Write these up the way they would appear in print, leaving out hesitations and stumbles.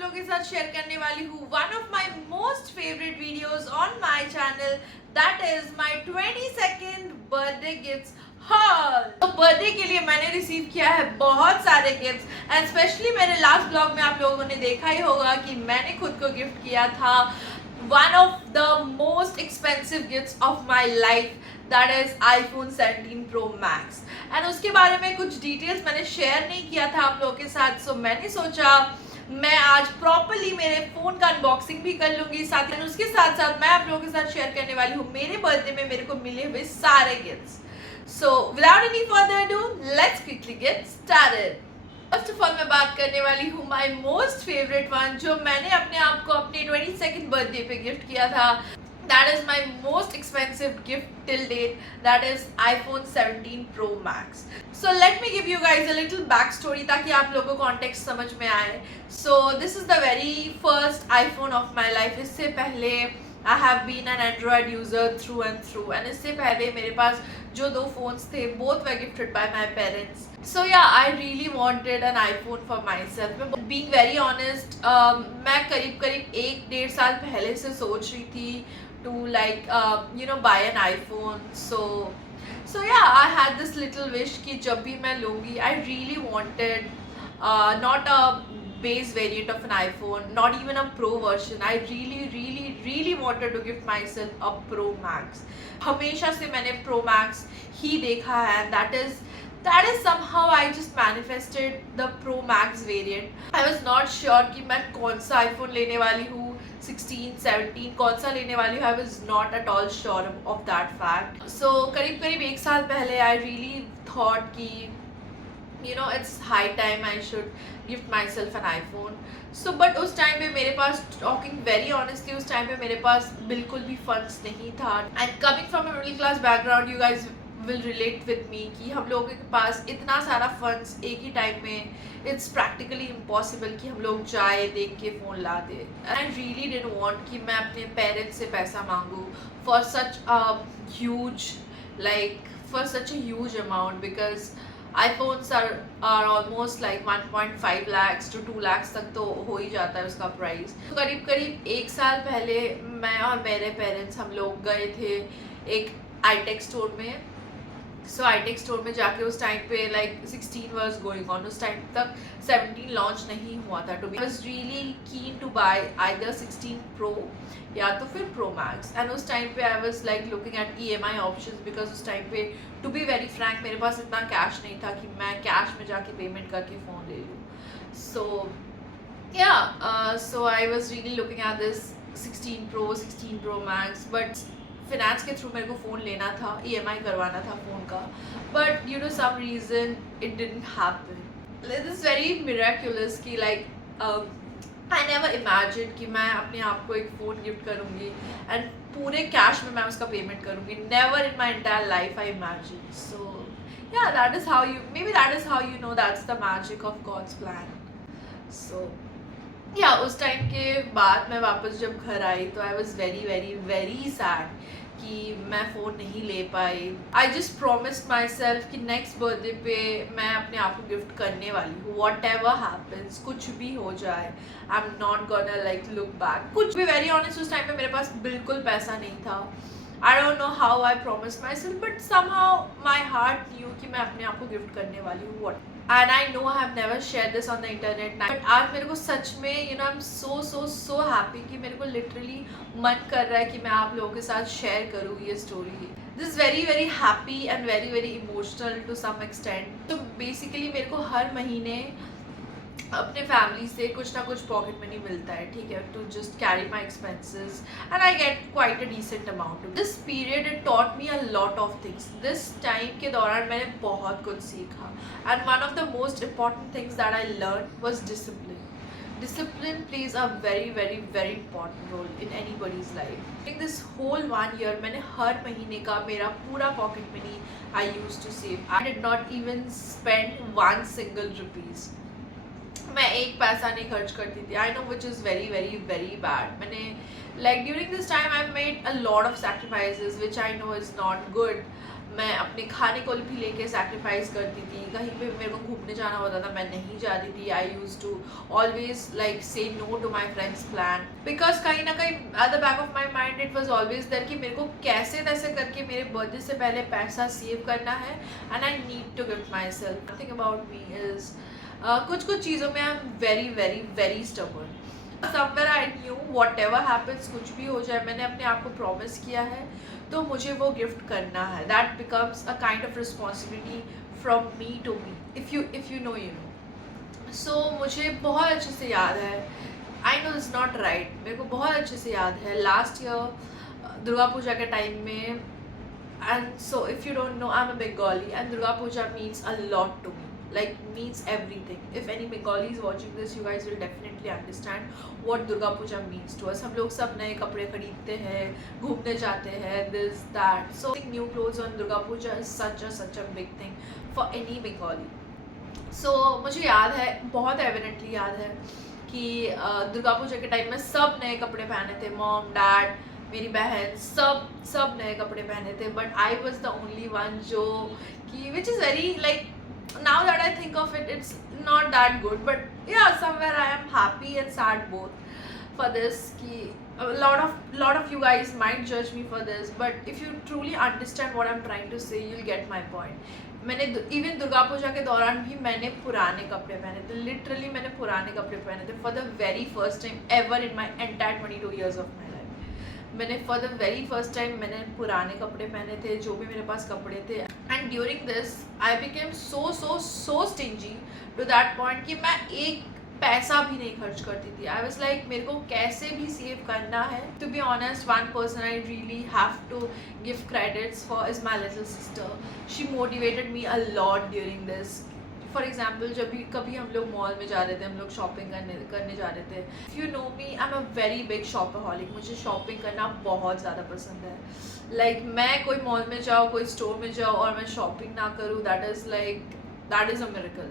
लोगों के साथ शेयर करने वाली हूँ one of my most favourite videos on my channel, that is my 22nd birthday gifts hall. तो बर्थडे के लिए मैंने रिसीव किया है बहुत सारे गिफ्ट्स एंड स्पेशली मेरे लास्ट ब्लॉग में आप लोगों ने देखा ही होगा कि मैंने खुद को गिफ्ट किया था one of the most expensive gifts of my life, that is iPhone 17 Pro Max। And उसके बारे में कुछ डिटेल्स मैंने शेयर नहीं किया था आप लोगों के साथ, सो मैंने सोचा मैं आज प्रॉपरली मेरे फोन का अनबॉक्सिंग भी कर लूंगी, साथ ही उसके साथ साथ मैं आप लोगों के साथ शेयर करने वाली हूँ मेरे बर्थडे में मेरे को मिले हुए सारे gifts. So without any further ado let's quickly get started. First of all मैं बात करने वाली हूँ माई मोस्ट फेवरेट वन, जो मैंने अपने आप को अपने 22nd बर्थडे पे गिफ्ट किया था। That is my most expensive gift till date, that is iPhone 17 Pro Max. So let me give you guys a little backstory ताकि आप लोगों को context समझ में आए. So this is the very first iPhone of my life. इससे पहले I have been an Android user through and through, and इससे पहले मेरे पास जो दो phones थे both were gifted by my parents. So yeah, I really wanted an iPhone for myself. Being very honest, मैं करीब 1-1.5 साल पहले से सोच रही थी to buy an iPhone. So yeah, I had this little wish कि जब भी मैं लूँगी, I really wanted not a base variant of an iPhone, not even a Pro version. I really wanted to gift myself a Pro Max. हमेशा से मैंने Pro Max ही देखा है, and that is somehow I just manifested the Pro Max variant. I was not sure कि मैं कौन सा iPhone लेने वाली हूँ, 16, 17 कौन सा लेने वाली हूँ. I was not at all sure of that fact. So करीब 1 साल पहले I really thought कि it's high time I should gift myself an iPhone. So but उस टाइम पे मेरे पास, talking very honestly, उस टाइम पे मेरे पास बिल्कुल भी funds नहीं था. And coming from a middle class background, you guys will relate with me कि हम लोगों के पास इतना सारा फंड्स एक ही टाइम में, इट्स प्रैक्टिकली इम्पॉसिबल कि हम लोग जाए देख के फ़ोन ला दे. And I really didn't want कि मैं अपने पेरेंट्स से पैसा मांगूँ for such a huge amount, because iPhones are almost like 1.5 lakhs to 2 lakhs तक तो हो ही जाता है उसका प्राइस. तो करीब 1 साल पहले मैं और मेरे पेरेंट्स हम लोग गए थे एक iTech स्टोर में. सो iTech स्टोर में जाके उस टाइम पे 16 was going on, उस टाइम तक 17 लॉन्च नहीं हुआ था. I was really keen to buy either 16 Pro या तो फिर Pro Max. एंड उस टाइम पे I was looking at EMI options, because उस टाइम पे to be very frank मेरे पास इतना कैश नहीं था कि मैं कैश में जाके पेमेंट करके फ़ोन ले लूँ. So yeah, so I was really looking at this 16 Pro Max, but finance के थ्रू मेरे को फ़ोन लेना था, EMI करवाना था फ़ोन का, but some reason it didn't happen. This is very miraculous कि आई नेवर इमेजिन कि मैं अपने आप को एक फ़ोन गिफ्ट करूँगी एंड पूरे कैश में मैं उसका पेमेंट करूँगी. Never in my entire life I imagine. So yeah that is how you know that's the magic of God's plan. So yeah उस टाइम के बाद मैं वापस जब घर आई तो आई वॉज वेरी सैड कि मैं फ़ोन नहीं ले पाई. I just promised myself कि नेक्स्ट बर्थडे पे मैं अपने आप को गिफ्ट करने वाली हूँ, वॉट एवर हैपन्स, कुछ भी हो जाए. I am not gonna look back. कुछ भी वेरी ऑनेस्ट उस टाइम पे मेरे पास बिल्कुल पैसा नहीं था. आई don't know how I promised my self, but somehow my heart new कि मैं अपने आप को गिफ्ट करने वाली हूँ. What and I no I have never share this on the internet, but आज मेरे को सच में आई एम सो हैप्पी कि मेरे को लिटरली मन कर रहा है कि मैं आप लोगों के साथ शेयर करूँ ये story. This is very happy and very emotional to some extent. तो बेसिकली मेरे को हर महीने अपने फैमिली से कुछ ना कुछ पॉकेट मनी मिलता है, ठीक है, to just carry my expenses, and I get quite a decent amount. This period it taught me a lot of things. This time के दौरान मैंने बहुत कुछ सीखा, and one of the most important things that I learn was discipline. Discipline plays a very important role in anybody's life. In this whole 1 year, मैंने हर महीने का मेरा पूरा pocket money I used to save. I did not even spend one single rupees. मैं एक पैसा नहीं खर्च करती थी. I know, which is very bad. मैंने during this time I made a lot of sacrifices, which I know is not good. मैं अपने खाने को भी लेके सैक्रिफाइस करती थी, कहीं पे मेरे को घूमने जाना होता था मैं नहीं जाती थी। I use to always like say no to my friends plan, because कहीं ना कहीं at the back of my mind it was always there कि मेरे को कैसे तैसे करके मेरे बर्थडे से पहले पैसा सेव करना है and I need to gift myself. Think about me is कुछ कुछ चीज़ों में I am very very very stubborn. Somewhere I knew whatever happens, कुछ भी हो जाए मैंने अपने आप को प्रॉमिस किया है तो मुझे वो गिफ्ट करना है। That becomes a kind of responsibility from me to me, if you know you know. So मुझे बहुत अच्छे से याद है, I know is not right, मेरे को बहुत अच्छे से याद है लास्ट ईयर दुर्गा पूजा के टाइम में। And so if you don't know, I am a Bengali and Durga Puja means a lot to me, like means everything. If any Bengali is watching this, you guys will definitely understand what Durga Puja means to us. हम लोग सब नए कपड़े खरीदते हैं, घूमने जाते हैं, this that. So new clothes on Durga Puja is such a big thing for any Bengali. So मुझे याद है, बहुत एविडेंटली याद है कि दुर्गा पूजा के टाइम में सब नए कपड़े पहने थे, मॉम डैड मेरी बहन सब नए कपड़े पहने थे, but I was the only one जो कि which is very like now that I think of it, it's not that good, but yeah, somewhere I am happy and sad both for this ki a lot of you guys might judge me for this, but if you truly understand what I'm trying to say, you'll get my point. मैंने इवन दुर्गा पूजा के दौरान भी मैंने पुराने कपड़े पहने थे, लिटरली मैंने पुराने कपड़े पहने थे for the very first time ever in my entire 22 years of my life. मैंने for the very first time मैंने पुराने कपड़े पहने थे, जो भी मेरे पास कपड़े थे। And during this I became so stingy to that point कि मैं एक पैसा भी नहीं खर्च करती थी। आई वॉज लाइक मेरे को कैसे भी सेव करना है। To be honest, one person I really have to give credits for is my little sister. She motivated me a lot during this. For example जब भी कभी हम लोग मॉल में जा रहे थे, हम लोग शॉपिंग करने जा रहे थे। If you know me, I am a very big shopaholic. मुझे शॉपिंग करना बहुत ज़्यादा पसंद है। लाइक मैं कोई मॉल में जाऊँ, कोई स्टोर में जाऊँ और मैं शॉपिंग ना करूँ, that is a miracle.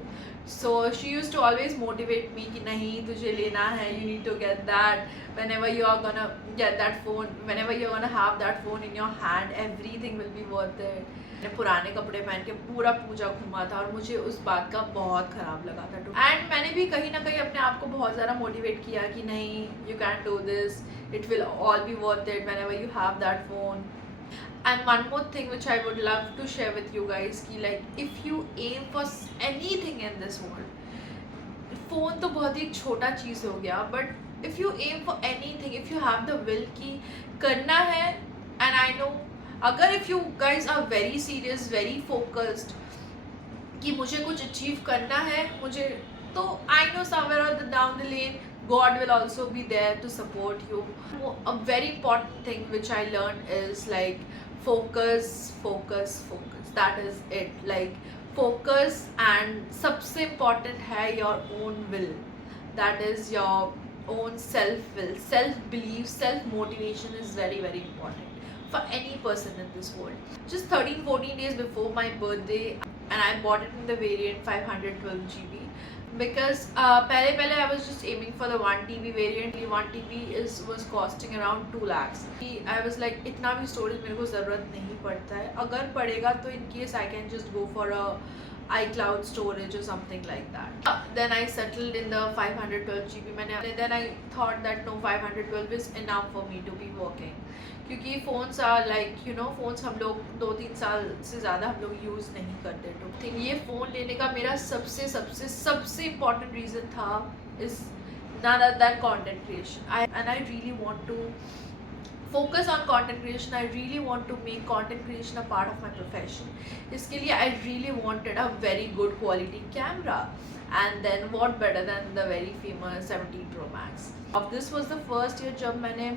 So she use to always motivate me कि नहीं तुझे लेना है, you need to get that, whenever you are gonna get that phone, whenever you're gonna have that phone in your hand, everything will be worth it। मैंने पुराने कपड़े पहन के पूरा पूजा घूमा था और मुझे उस बात का बहुत ख़राब लगा था। एंड मैंने भी कहीं ना कहीं अपने आप को बहुत ज़्यादा मोटिवेट किया कि नहीं, you can do this, it will all B worth it whenever you have that phone। And one more thing which I would love to share with you guys कि like if you aim for anything in this world, phone तो बहुत ही छोटा चीज़ हो गया, but if you aim for anything, if you have the will कि करना है, एंड आई नो अगर if you guys are very serious, very focused कि मुझे कुछ अचीव करना है, मुझे तो I know somewhere down the lane God will also be there to support you. A very important thing which I learned is like focus. That is it. Like focus, and सबसे important है your own will. That is your own self will, self belief, self motivation is very very important for any person in this world. Just 13-14 days before my birthday, and I bought it in the variant 512 GB. Because पहले I was just aiming for the 1 TB variant. 1 TB was costing around 2 lakhs. I was like इतना भी storage मेरे को ज़रूरत नहीं पड़ता है, अगर पड़ेगा तो in case I can just go for a iCloud storage or something like that. Then I settled in the 512 GB. Then I thought that no, 512 is enough for me to be working, क्योंकि phones are like you know, phones हम लोग 2-3 साल से ज़्यादा हम लोग यूज़ नहीं करते। तो थिंक ये फ़ोन लेने का मेरा सबसे इम्पॉर्टेंट रीज़न था is none other than content creation. I really want to focus on content creation. I really want to make content creation a part of my profession. इसके लिए I really wanted a very good quality camera, and then what better than the very famous 17 Pro Max. अब this was the first year जब मैंने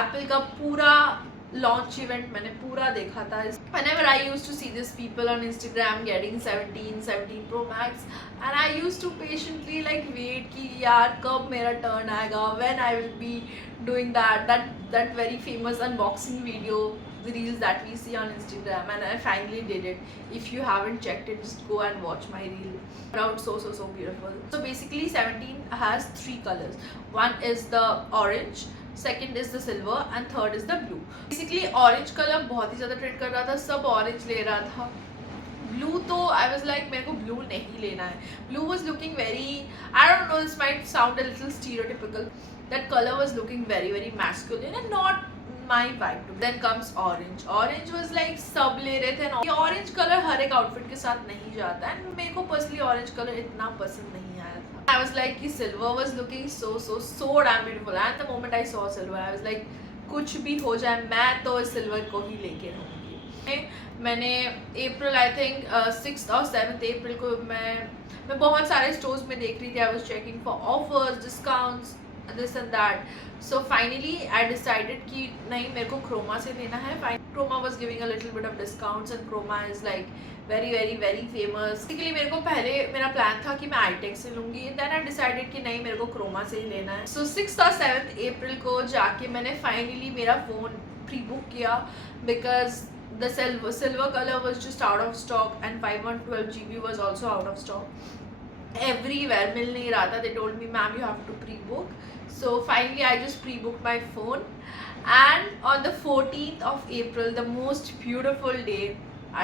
Apple का पूरा launch event मैंने पूरा देखा था। Whenever I used to see these people on Instagram getting 17 Pro Max, and I used to patiently like wait कि यार कब मेरा turn आएगा, when I will be doing that very famous unboxing video, the reels that we see on Instagram, and I finally did it. If you haven't checked it, just go and watch my reel. Out so beautiful. So basically 17 has 3 colors. One is the orange, second is the silver and third is the blue. Basically orange colour बहुत ही ज़्यादा ट्रेंड कर रहा था, सब ऑरेंज ले रहा था। ब्लू तो आई वॉज लाइक मेरे को ब्लू नहीं लेना है। Blue was looking very, I don't know, this might sound a little stereotypical, that colour was looking very very masculine and not my vibe. Then comes orange. Orange was like सब ले रहे थे। ये ऑरेंज कलर हर एक आउटफिट के साथ नहीं जाता एंड मेरे को पर्सनली ऑरेंज कलर इतना पसंद नहीं आया था। आई वॉज लाइक कि silver was looking so damn beautiful and the moment I saw silver I was like कुछ भी हो जाए मैं तो सिल्वर को ही लेके रहूँगी। मैंने अप्रैल आई थिंक 6th और 7th अप्रैल को मैं बहुत सारे स्टोर्स में देख रही थी। I was checking for offers, discounts, this and that. So finally I decided कि नहीं, मेरे को क्रोमा से लेना है। Croma was giving a little bit of discounts and Croma is like very very very famous. Basically मेरे को पहले मेरा प्लान था कि मैं आईटेक से लूँगी, देन आई डिसाइडेड कि नहीं, मेरे को क्रोमा से ही लेना है। सो 6th और 7th अप्रैल को जाके मैंने फाइनली मेरा फ़ोन प्री बुक किया because the silver color was just out of stock and 512 GB was also out of stock everywhere. मिल नहीं रहा था. They told me, ma'am, you have to pre-book. So finally I just pre-booked my phone and on the 14th of April, the most beautiful day,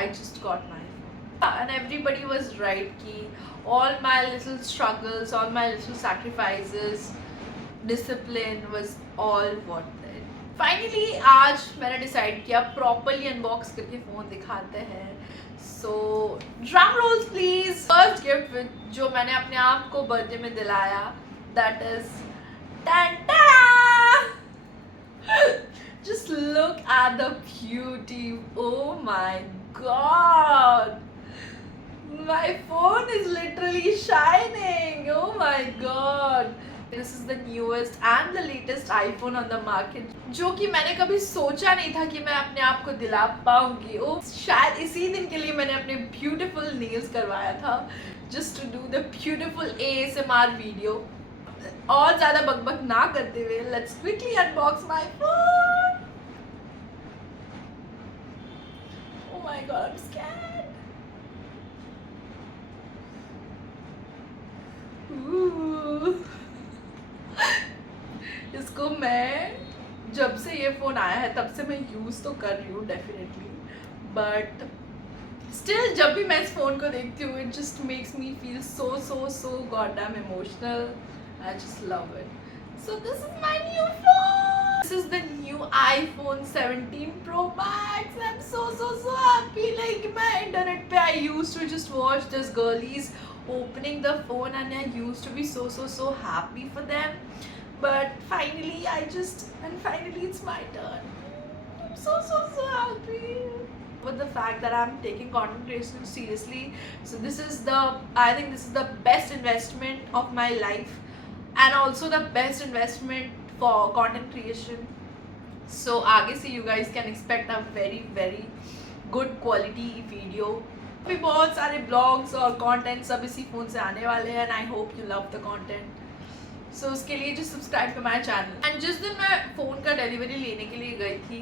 I just got my phone. And everybody was right कि all my little struggles, all my little sacrifices, discipline was all worth it. Finally आज मैंने डिसाइड किया properly unbox करके phone दिखाते हैं. So drum rolls please. First gift जो मैंने अपने आप को बर्थडे में दिलाया, that is just look at the beauty. Oh my God, my phone is literally shining. Oh my God, This is the newest and the latest iPhone on the market, जो कि मैंने कभी सोचा नहीं था कि मैं अपने आप को दिला पाऊंगी. ओ शायद इसी दिन के लिए मैंने अपने ब्यूटीफुल नेल्स करवाया था, just to do the beautiful ASMR video. और ज़्यादा बकबक ना करते हुए let's quickly unbox my phone. Oh my god, I'm scared. Ooh. इसको मैं जब से ये फ़ोन आया है तब से मैं यूज़ तो कर रही हूँ डेफिनेटली, बट स्टिल जब भी मैं इस फ़ोन को देखती हूँ it just makes me feel so God damn emotional. I just love it. So this is my new phone. This is the new iPhone 17 Pro Max. I am so happy. like मैं internet पे I used to just watch this girlies opening the phone and I used to be so happy for them, but finally finally it's my turn. I'm so happy with the fact that I'm taking content creation seriously. So I think this is the best investment of my life and also the best investment for content creation. So आगे से you guys can expect a very good quality video. भी बहुत सारे ब्लॉग्स और कंटेंट सब इसी फ़ोन से आने वाले हैं and I hope you love the content. So उसके लिए जो सब्सक्राइब कर माय चैनल. एंड जिस दिन मैं फ़ोन का डिलीवरी लेने के लिए गई थी,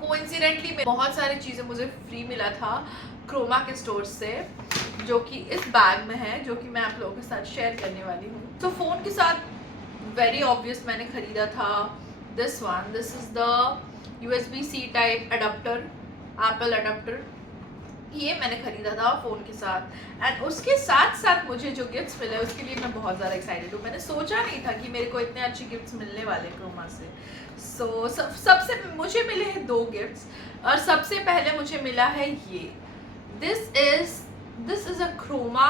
कोइंसिडेंटली बहुत सारी चीज़ें मुझे फ्री मिला था क्रोमा के स्टोर से, जो कि इस बैग में है, जो कि मैं आप लोगों के साथ शेयर करने वाली हूँ. तो फ़ोन के साथ वेरी ऑब्वियस मैंने ख़रीदा था this one. This is the USB-C type adapter, Apple adapter. ये मैंने ख़रीदा था फ़ोन के साथ एंड उसके साथ मुझे जो गिफ्ट्स मिले उसके लिए मैं बहुत ज़्यादा एक्साइटेड हूँ. मैंने सोचा नहीं था कि मेरे को इतने अच्छे गिफ्ट्स मिलने वाले क्रोमा से. सो सबसे मुझे मिले हैं 2 गिफ्ट्स और सबसे पहले मुझे मिला है ये. दिस इज़ अ क्रोमा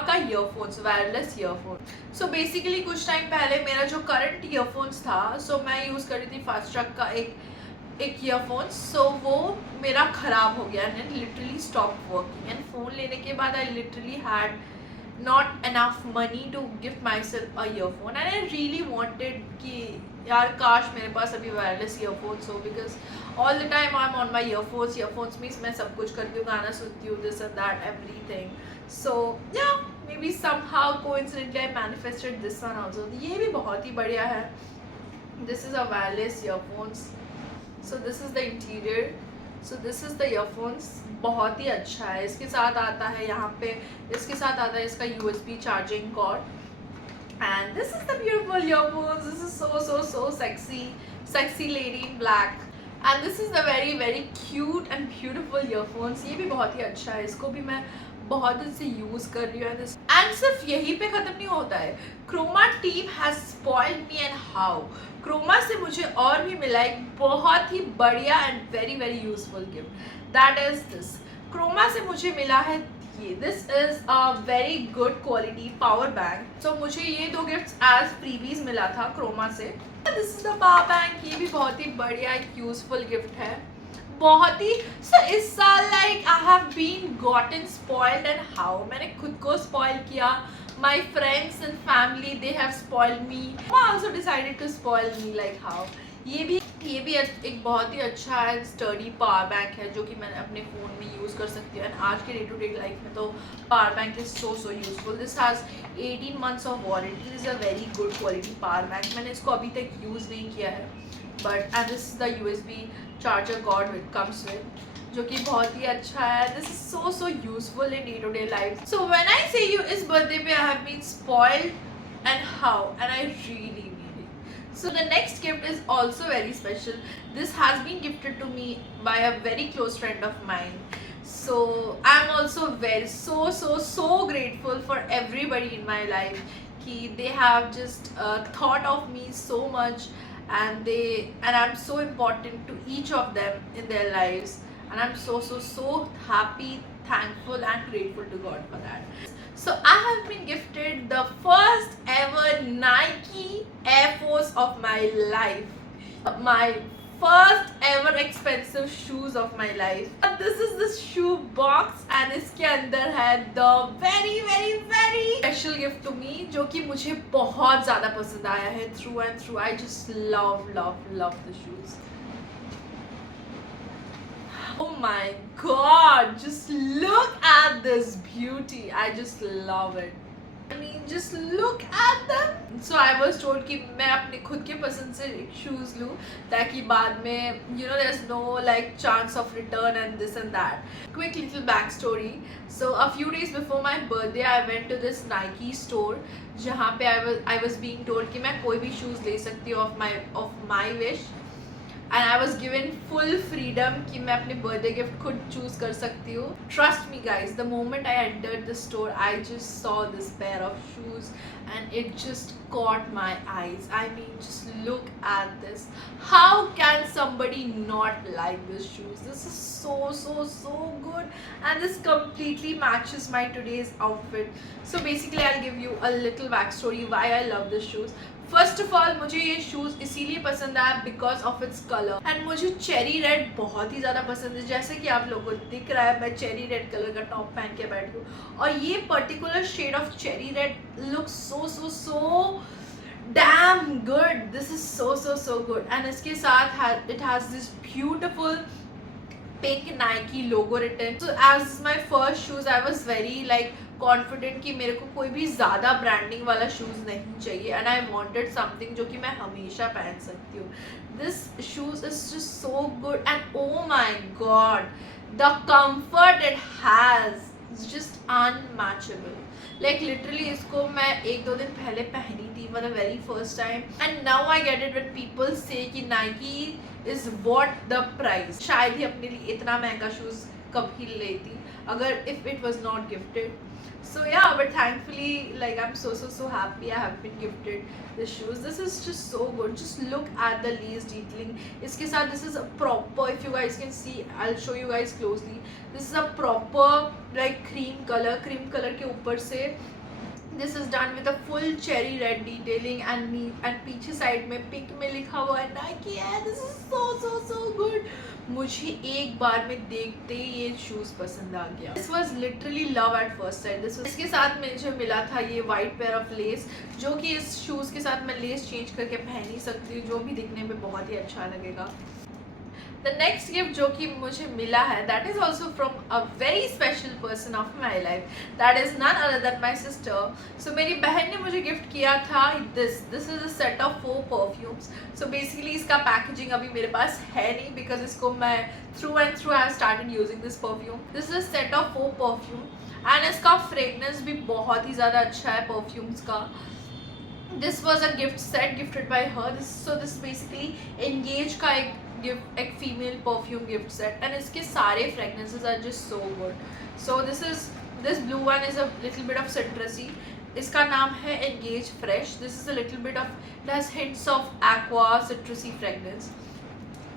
का earphones, wireless earphone. So basically कुछ टाइम पहले मेरा जो करंट ईयरफोन्स था, सो मैं यूज़ कर रही थी फास्ट ट्रैक का एक ईयरफोन. सो वो मेरा ख़राब हो गया and literally stop working. And phone लेने के बाद I literally had not enough money to gift myself a earphone and I really wanted कि यार काश मेरे पास अभी वायरलेस ईयरफोन्स हो, because all the time I am on my earphones means मैं सब कुछ करती हूँ, गाना सुनती हूँ, this and that everything. So yeah maybe somehow coincidentally I manifested this one also. ये भी बहुत ही बढ़िया है. This is a wireless earphones. So this is the interior. So this is the earphones. बहुत ही अच्छा है. इसके साथ आता है यहाँ पे, इसके साथ आता है इसका USB charging cord And this is the beautiful earphones. This is so sexy lady in black. And this is the very cute and beautiful earphones. ये भी बहुत ही अच्छा है, इसको भी मैं बहुत दिन से यूज कर रही हूँ. एंड सिर्फ यहीं पे खत्म नहीं होता है. Croma team has spoiled me and how. Croma से मुझे और भी मिला एक बहुत ही बढ़िया and very useful gift. That is this. क्रोमा से मुझे मिला है ये. This is a very good quality power bank. So मुझे ये दो गिफ्ट्स एज फ्रीबीज मिला था क्रोमा से. This is the power bank. ये भी बहुत ही बढ़िया एक यूजफुल गिफ्ट है. बहुत ही इस साल like I have been gotten spoiled and how. मैंने खुद को स्पॉइल किया. My friends and family they have spoiled me. I also decided to spoil me like how. ये भी एक बहुत ही अच्छा एंड स्टडी पावर बैंक है जो कि मैंने अपने फ़ोन में यूज़ कर सकती हूँ. एंड आज के डे टू डे लाइफ में तो power bank is so useful. This has 18 months of warranty. Is a very good quality power bank. मैंने इसको अभी तक यूज़ नहीं किया है but and this is the USB charger cord with comes with, जो कि बहुत ही अच्छा है. This is so useful in day to day life. So when I say you इस बर्थडे पे I have been spoiled and how and I really need it. So the next gift is also very special. This has been gifted to me by a very close friend of mine. So I am also very so grateful for everybody in my life कि they have just thought of me so much and I'm so important to each of them in their lives, and I'm so happy, thankful and grateful to God for that. So I have been gifted the first ever Nike Air Force of my life, my first ever expensive shoes of my life. This is the shoe box and इसके अंदर है the very special gift to me जो कि मुझे बहुत ज़्यादा पसंद आया है through and through. I just love the shoes. Oh my god, just look at this beauty. I just love it. I mean, just look at them. So I was told कि मैं अपने खुद के पसंद से शूज़ लूँ ताकि बाद में there's no like chance of return and this and that. Quick little back story. So a few days before my birthday I went to this Nike store जहाँ पे I was being told कि मैं कोई भी शूज़ ले सकती हूँ of my wish. And I was given full freedom कि मैं अपने birthday gift खुद choose कर सकती हूँ. Trust me guys, the moment I entered the store, I just saw this pair of shoes and it just caught my eyes. I mean, just look at this. How can somebody not like this shoes? This is so good and this completely matches my today's outfit. So basically I'll give you a little backstory why I love this shoes. First of all मुझे ये शूज़ इसीलिए पसंद आया because of its colour. And मुझे cherry red बहुत ही ज़्यादा पसंद है. जैसे कि आप लोगों को दिख रहा है मैं चेरी रेड कलर का टॉप पहन के बैठी हूँ और ये particular shade of cherry red looks so damn good. This is so good. And इसके साथ it has this beautiful pink Nike logo written. So as my first shoes I was very like confident कि मेरे को कोई भी ज़्यादा ब्रांडिंग वाला शूज़ नहीं चाहिए एंड आई वॉन्टेड समथिंग जो कि मैं हमेशा पहन सकती हूँ. This shoes is just so good and oh my god the comfort it has is just unmatchable. Like literally इसको मैं 1-2 दिन पहले पहनी थी for the very first time and now I get it when people say कि Nike is what the price. शायद ही अपने लिए इतना महंगा शूज़ कभी लेती अगर if it was not gifted. So yeah, but thankfully like I'm so happy I have been gifted this shoes. This is just so good. Just look at the lace detailing. इसके साथ this is a proper, if you guys can see, I'll show you guys closely. This is a proper like cream color के ऊपर से this is done with a full cherry red detailing and पीछे साइड में पिंक में लिखा हुआ है Nike है. This is so good. मुझे एक बार में देखते ही ये शूज़ पसंद आ गया. This was literally love at first sight. इसके साथ मुझे मिला था ये वाइट पेयर ऑफ लेस जो कि इस शूज़ के साथ मैं लेस चेंज करके पहन ही सकती हूँ जो भी दिखने में बहुत ही अच्छा लगेगा. The next gift जो कि मुझे मिला है that is also from a very special person of my life. That is none other than my sister. So मेरी बहन ने मुझे गिफ्ट किया था this is a set of 4 perfumes. So basically इसका पैकेजिंग अभी मेरे पास है नहीं because इसको मैं through and through I have started using this perfume. This is a set of 4 perfume and इसका फ्रेगनेंस भी बहुत ही ज़्यादा अच्छा है परफ्यूम्स का. This was a gift set gifted by her. This basically engage का एक female perfume gift set, and इसके सारे fragrances are just so good. So this blue one is a little bit of citrusy. इसका नाम है Engage Fresh. This is a little bit of, it has hints of aqua citrusy fragrance.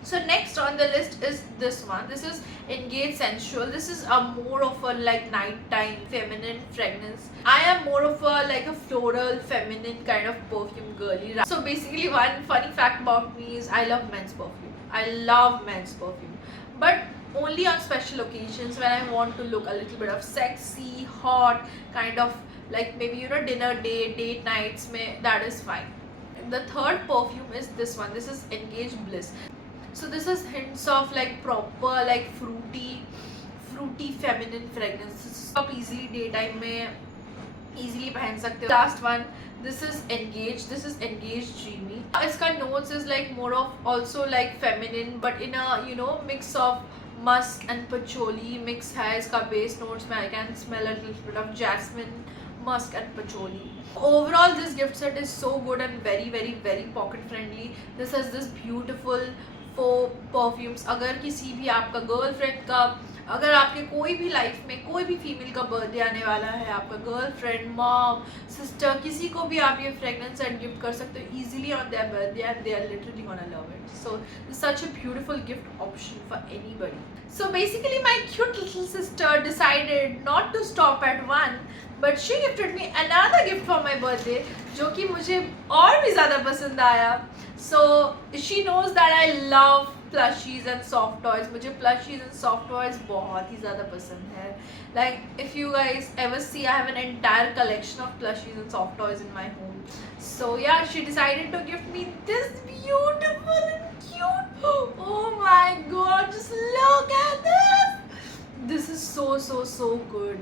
So next on the list is this one. This is Engage Sensual. This is a more of a like nighttime feminine fragrance. I am more of a like a floral feminine kind of perfume girly. So basically, one funny fact about me is I love men's perfume. I love men's perfume, but only on special occasions when I want to look a little bit of sexy, hot, kind of like maybe dinner date nights mein, that is fine. The third perfume is this one. This is Engage Bliss. So this is hints of like proper like fruity feminine fragrances. आप easily daytime में easily पहन सकते हो. Last one, this is Engage. This is Engage Dreamy. इसका notes is like more of also like feminine, but in a mix of musk and patchouli mix है इसका base notes में. I can smell a little bit of jasmine, musk and patchouli. Overall, this gift set is so good and very very very pocket friendly. This has this beautiful perfumes. अगर किसी भी आपका गर्लफ्रेंड का, अगर आपके कोई भी लाइफ में कोई भी फीमेल का बर्थडे आने वाला है, आपका गर्लफ्रेंड, मॉम, सिस्टर, किसी को भी आप ये फ्रेगरेंस सेट गिफ्ट कर सकते हो easily on their birthday and they are literally gonna love it. So such a beautiful gift option for anybody. So basically my cute little sister decided not to stop at one, but she gifted me another gift for my birthday जो कि मुझे और भी ज़्यादा पसंद आया. So she knows that I love plushies and soft toys. मुझे plushies and soft toys बहुत ही ज़्यादा पसंद है. Like if you guys ever see, I have an entire collection of plushies and soft toys in my home. So yeah, she decided to gift me this beautiful and cute. Oh my god, just look at this. This is so good.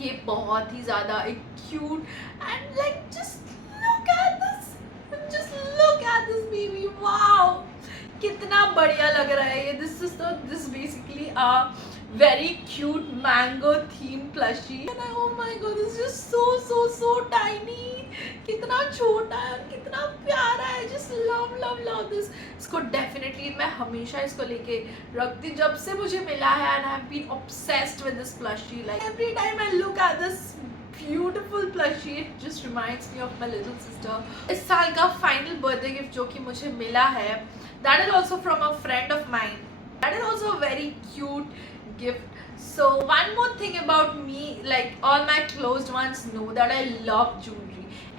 ये बहुत ही ज़्यादा एक cute and like just look at this. Just look at this baby. Wow. कितना बढ़िया लग रहा है ये. This basically a very cute mango theme plushie. And oh my god, this is just so tiny. कितना छोटा है और कितना प्यारा है. Just love this. इसको definitely मैं हमेशा इसको लेके रखती जब से मुझे मिला है, and I have been obsessed with this plushie. Like every time I look at this beautiful plushie, it just reminds me of my little sister. इस साल का final birthday gift जो कि मुझे मिला है, that is also from a friend of mine. That is also a very cute gift. So one more thing about me, like all my closed ones know that I love jewelry.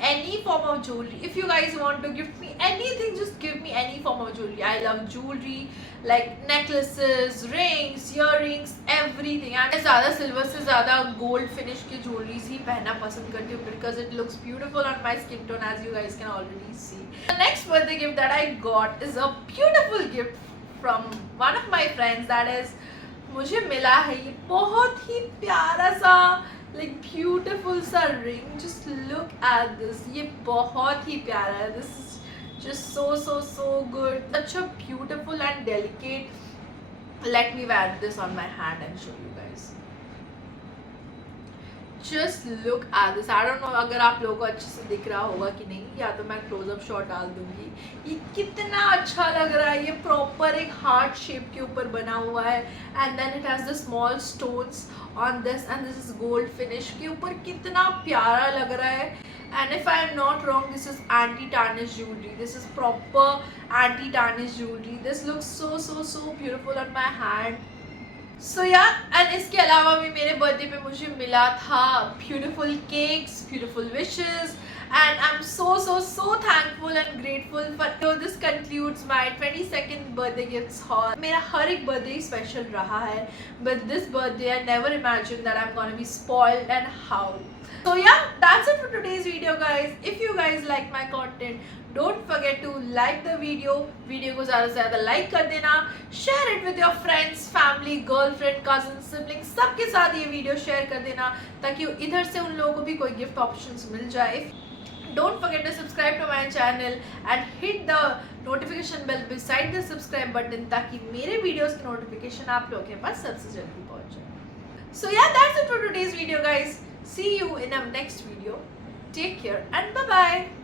Any form of jewelry. If you guys want to gift me anything, just give me any form of jewelry. I love jewelry, like necklaces, rings, earrings, everything. And मैं ज़्यादा सिल्वर से ज़्यादा gold finish की ज्वेलरीज ही पहनना पसंद करती हूँ because it looks beautiful on my skin tone, as you guys can already see. The next birthday gift that I got is a beautiful gift from one of my friends. That is, मुझे मिला है ये बहुत ही प्यारा सा like beautiful सा ring. Just look at this. ये बहुत ही प्यारा है. This is just so good. Such a beautiful and delicate. Let me wear this on my hand and show you guys. Just look at this. I don't know अगर आप लोगों को अच्छे से दिख रहा होगा कि नहीं, या तो मैं क्लोजअप शॉट डाल दूंगी. ये कितना अच्छा लग रहा है. ये प्रॉपर एक हार्ट शेप के ऊपर बना हुआ है, and then it has the small stones on this, and this is gold finish के ऊपर. कितना प्यारा लग रहा है. And if I am not wrong, this is anti-tarnish jewelry. This is proper anti-tarnish jewelry. This looks so beautiful on my hand. So yeah, and इसके अलावा भी मेरे बर्थडे पे मुझे मिला था beautiful cakes, beautiful wishes, and I'm so thankful and grateful for. So this concludes my 22nd birthday gifts haul. मेरा हर एक birthday special रहा है, but this birthday I never imagined that I'm gonna be spoiled and how. So yeah, that's it for today's video guys. If you guys like my content, don't forget to like the video. Video को ज़्यादा से ज़्यादा like कर देना. Share it with your friends, family, girlfriend, cousins, siblings, सबके साथ ये video share कर देना ताकि इधर से उन लोगों को भी कोई gift options मिल जाए. Don't forget to subscribe to my channel and hit the notification bell beside the subscribe button ताकि मेरे videos की notification आप लोगों के पास सबसे जल्दी पहुंच जाए. So yeah, that's it for today's video guys. See you in our next video. Take care and bye bye.